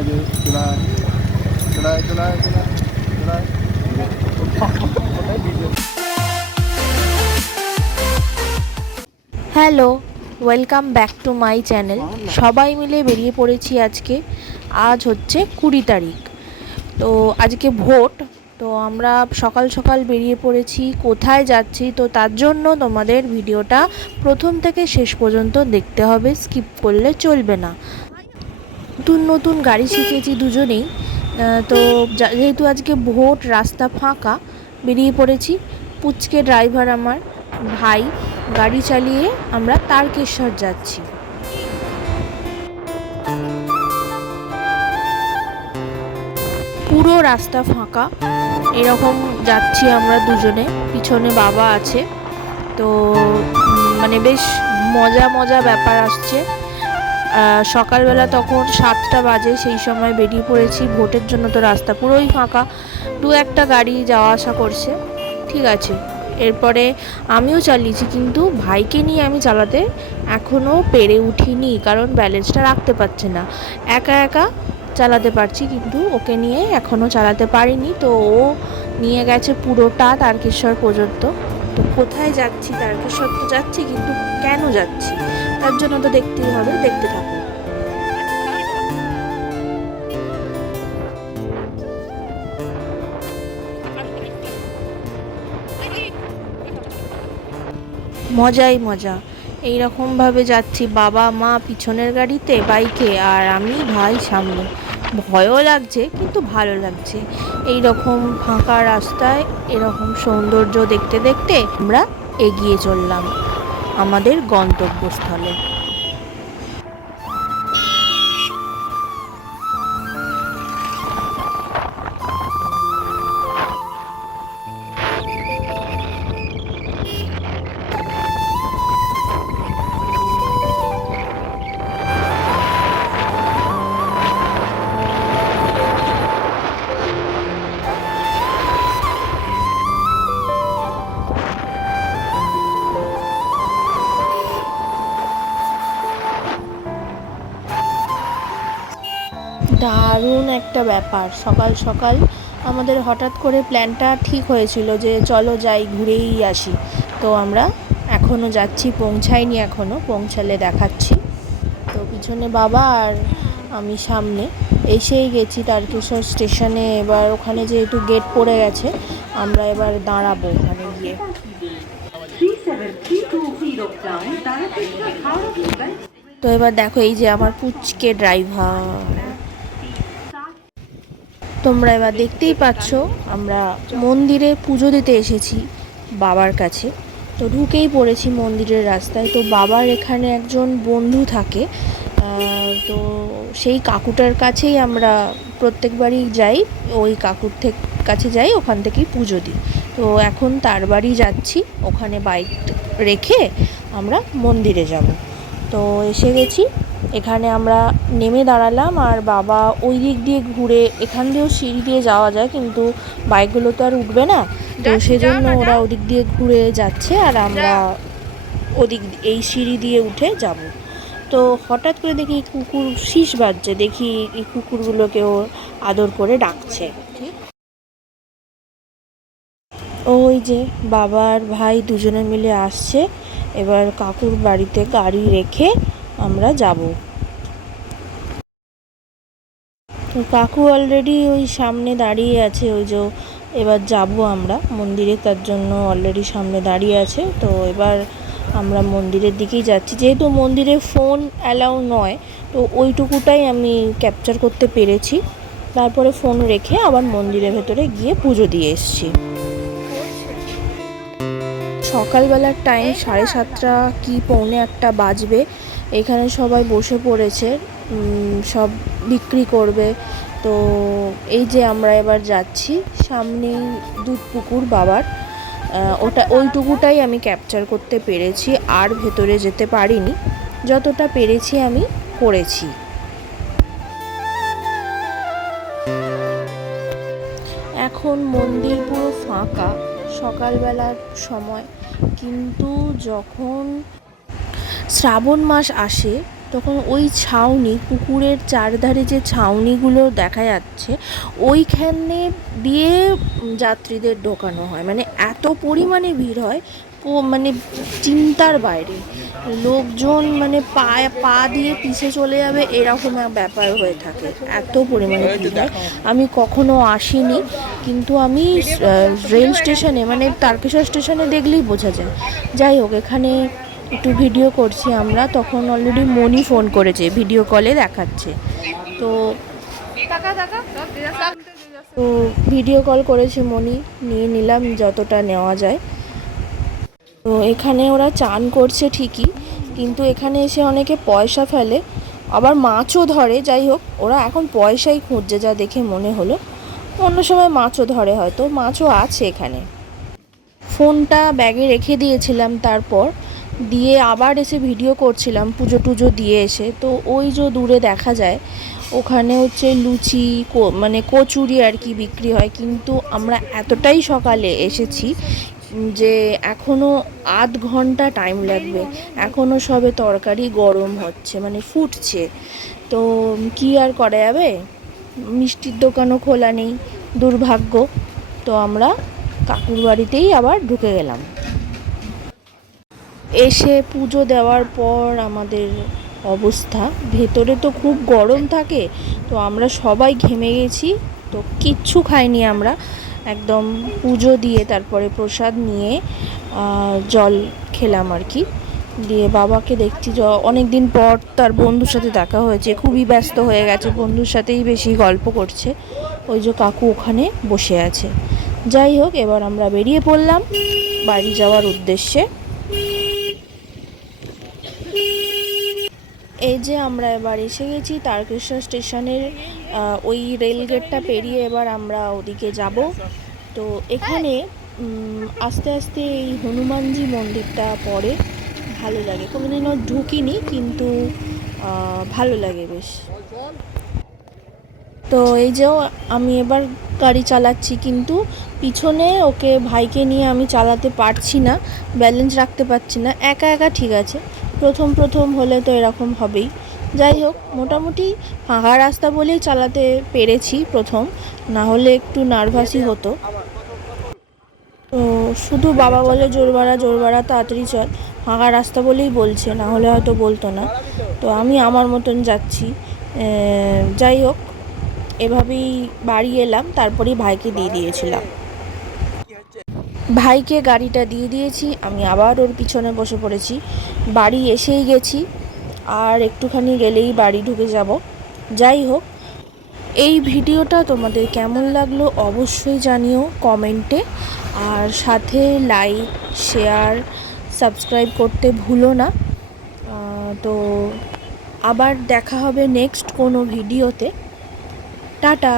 আছে ওটাই diesel hello welcome back to my channel সবাই মিলে বেরিয়ে পড়েছি আজকে। আজ হচ্ছে কুড়ি তারিখ। তো আজকে ভোট, তো আমরা সকাল সকাল বেরিয়ে পড়েছি, কোথায় যাচ্ছি, তো তার জন্য তোমাদের ভিডিওটা প্রথম থেকে শেষ পর্যন্ত দেখতে হবে, স্কিপ করলে চলবে না। নতুন নতুন গাড়ি শিখেছি দুজনেই। তো যেহেতু আজকে ভোট, রাস্তা ফাঁকা, বেরিয়ে পড়েছি। পুচকে ড্রাইভার আমার ভাই, গাড়ি চালিয়ে আমরা তারকেশ্বর যাচ্ছি। পুরো রাস্তা ফাঁকা, এরকম যাচ্ছি আমরা দুজনে। পিছনে বাবা আছে। তো মানে বেশ মজা মজা ব্যাপার আসছে। সকালবেলা তখন সাতটা বাজে, সেই সময় বেরিয়ে পড়েছি। ভোটের জন্য তো রাস্তা পুরোই ফাঁকা। দু একটা গাড়ি যাওয়া আসা করছে। ঠিক আছে। এরপরে আমিও চালিয়েছি, কিন্তু ভাইকে নিয়ে আমি চালাতে এখনও পেরে উঠিনি, কারণ ব্যালেন্সটা রাখতে পারছে না। একা একা চালাতে পারছি, কিন্তু ওকে নিয়ে এখনও চালাতে পারিনি। তো ও নিয়ে গেছে পুরোটা তারকেশ্বর পর্যন্ত। তো কোথায় যাচ্ছি? তারকেশ্বর তো যাচ্ছি, কিন্তু কেন যাচ্ছি? তার জন্য তো দেখতেই হবে, দেখতে থাকো। মজাই মজা। এই ভাবে যাচ্ছি, বাবা, মা পিছনের গাড়িতে, বাইকে, আর আমি ভাই সামনে। ভয়ও লাগছে, কিন্তু ভালো লাগছে। এই রকম ফাঁকা রাস্তায়, এরকম সৌন্দর্য দেখতে দেখতে আমরা এগিয়ে চললাম। আমাদের গন্তব্যস্থলে। দারুণ একটা ব্যাপার। সকাল সকাল আমাদের হঠাৎ করে প্ল্যানটা ঠিক হয়েছিল যে চলো যাই ঘুরেই আসি। তো আমরা এখনও যাচ্ছি পৌঁছাইনি এখনও পৌঁছালে দেখাচ্ছি। তো পিছনে বাবা আর আমি সামনে এসেই গেছি তারকেশ্বর স্টেশনে। এবার ওখানে যেহেতু গেট পড়ে গেছে আমরা এবার দাঁড়াবো ওখানে গিয়ে। 37320 down, Tarakeshwar, Howrah Local. তো এবার দেখো এই যে আমার পুচকে ড্রাইভার তোমরা এবার দেখতেই পাচ্ছ, আমরা মন্দিরে পুজো দিতে এসেছি বাবার কাছে। তো ঢুকেই পড়েছি মন্দিরের রাস্তায়। তো বাবার এখানে একজন বন্ধু থাকে তো সেই কাকুটার কাছেই আমরা প্রত্যেকবারই যাই, ওই কাকুর থেকে কাছে যাই, ওখান থেকেই পুজো দিই। তো এখন তার বাড়ি যাচ্ছি, ওখানে বাইক রেখে আমরা মন্দিরে যাব। তো এসে গেছি এখানে আমরা নেমে দাঁড়ালাম আর বাবা ওই দিক দিয়ে ঘুরে এখান দিয়েও সিঁড়ি দিয়ে যাওয়া যায় কিন্তু বাইকগুলো তো আর উঠবে না। তো সেজন্য ওরা ওদিক দিয়ে ঘুরে যাচ্ছে আর আমরা ওদিক এই সিঁড়ি দিয়ে উঠে যাব। তো হঠাৎ করে দেখি কুকুর শীষ বাজছে দেখি এই কুকুরগুলোকেও আদর করে ডাকছে। ওই যে বাবার ভাই দুজনে মিলে আসছে এবার কাকুর বাড়িতে গাড়ি রেখে আমরা যাব। কাকু অলরেডি ওই সামনে দাঁড়িয়ে আছে, ওই যে এবার যাব আমরা। মন্দিরে তার জন্য অলরেডি সামনে দাঁড়িয়ে আছে, তো এবার আমরা মন্দিরের দিকেই যাচ্ছি। যেহেতু মন্দিরে ফোন অ্যালাউ নয়, তো ওইটুকুটাই আমি ক্যাপচার করতে পেরেছি। তারপরে ফোন রেখে আবার মন্দিরের ভেতরে গিয়ে পুজো দিয়ে এসেছি। সকালবেলার টাইম সাড়ে সাতটা কি, পৌনে একটা বাজবে এখানে সবাই বসে পড়েছে সব বিক্রি করবে। তো এই যে আমরা এবার যাচ্ছি, সামনেই দুধ পুকুর বাবার। ওটা, ওইটুকুটাই আমি ক্যাপচার করতে পেরেছি, আর ভেতরে যেতে পারিনি। যতটা পেরেছি আমি করেছি। এখন মন্দির পুরো ফাঁকা, সকালবেলার সময়। কিন্তু যখন শ্রাবণ মাস আসে, তখন ওই ছাউনি, পুকুরের চারধারে যে ছাউনিগুলো দেখা যাচ্ছে, ওইখানে দিয়ে যাত্রীদের ঢোকানো হয়। মানে এত পরিমাণে ভিড় হয় মানে চিন্তার বাইরে। লোকজন মানে পা পা দিয়ে পিছে চলে যাবে, এরকম ব্যাপার হয়ে থাকে। এত পরিমাণে ভিড় হয়। আমি কখনো আসিনি, কিন্তু আমি রেল স্টেশনে মানে তারকেশ্বর স্টেশনে দেখলেই বোঝা যায়। যাই হোক, এখানে একটু ভিডিও করছি আমরা, তখন অলরেডি মনি ফোন করেছে ভিডিও কলে দেখাচ্ছে। তো তো ভিডিও কল করেছে মনি, নিয়ে নিলাম যতটা নেওয়া যায়। তো এখানে ওরা চান করছে ঠিকই, কিন্তু এখানে এসে অনেকে পয়সা ফেলে, আবার মাছও ধরে, যাই হোক, ওরা এখন পয়সাই খুঁজছে যা দেখে মনে হলো। অন্য সময় মাছও ধরে হয়তো, মাছও আছে এখানে। ফোনটা ব্যাগে রেখে দিয়েছিলাম তারপর। দিয়ে আবার এসে ভিডিও করছিলাম, পুজো টুজো দিয়ে এসে। তো ওই যে দূরে দেখা যায়, ওখানে হচ্ছে লুচি মানে কচুরি আর কি বিক্রি হয়। কিন্তু আমরা এতটাই সকালে এসেছি যে এখনও আধ ঘণ্টা টাইম লাগবে। এখনও সবে তরকারি গরম হচ্ছে মানে ফুটছে। তো কি আর করা যাবে? মিষ্টির দোকানও খোলা নেই, দুর্ভাগ্য। তো আমরা কাকুর বাড়িতেই আবার ঢুকে গেলাম। এসে পুজো দেওয়ার পর আমাদের অবস্থা। ভেতরে তো খুব গরম থাকে, তো আমরা সবাই ঘেমে গেছি, তো কিচ্ছু খাইনি আমরা। একদম পুজো দিয়ে তারপরে প্রসাদ নিয়ে জল খেলাম আর কি। দিয়ে বাবাকে দেখছি যে অনেক দিন পর তার বন্ধুর সাথে দেখা হয়েছে, খুবই ব্যস্ত হয়ে গেছে, বন্ধুর সাথেই বেশি গল্প করছে। ওই যে কাকু ওখানে বসে আছে। যাই হোক, এবার আমরা বেরিয়ে পড়লাম বাড়ি যাওয়ার উদ্দেশ্যে। এই যে আমরা এবার এসে গেছি তারকেশ্বর স্টেশনের ওই রেল গেটটা পেরিয়ে এবার আমরা ওদিকে যাব। তো এখানে আস্তে আস্তে এই হনুমানজি মন্দিরটা পড়ে। ভালো লাগে। কোনোদিনও ঢুকিনি, কিন্তু ভালো লাগে বেশ। তো এই যে আমি এবার গাড়ি চালাচ্ছি, কিন্তু পিছনে ওকে ভাইকে নিয়ে আমি চালাতে পারছি না, ব্যালেন্স রাখতে পারছি না। একা একা ঠিক আছে। প্রথম প্রথম হলে তো এরকম হবেই। যাই হোক, মোটামুটি ফাঁকা রাস্তা বলেই চালাতে পেরেছি প্রথম। না হলে একটু নার্ভাসই হতো। তো শুধু বাবা বলে জোর বাড়া জোর বাড়া, তাড়াতাড়ি চল। ফাঁকা রাস্তা বলেই বলছে, না হলে হয়তো বলতো না। তো আমি আমার মতন যাচ্ছি। যাই হোক, এভাবেই বাড়ি এলাম, তারপরেই ভাইকে দিয়ে দিয়েছিলাম। ভাইকে গাড়িটা দিয়ে দিয়েছি, আমি আবার ওর পিছনে বসে পড়েছি। বাড়ি এসেই গেছি, আর একটুখানি গেলেই বাড়ি ঢুকে যাব। যাই হোক, এই ভিডিওটা তোমাদের কেমন লাগল অবশ্যই জানিও কমেন্টে। আর সাথে লাইক, শেয়ার, সাবস্ক্রাইব করতে ভুলো না। তো আবার দেখা হবে নেক্সট কোনো ভিডিওতে। টাটা!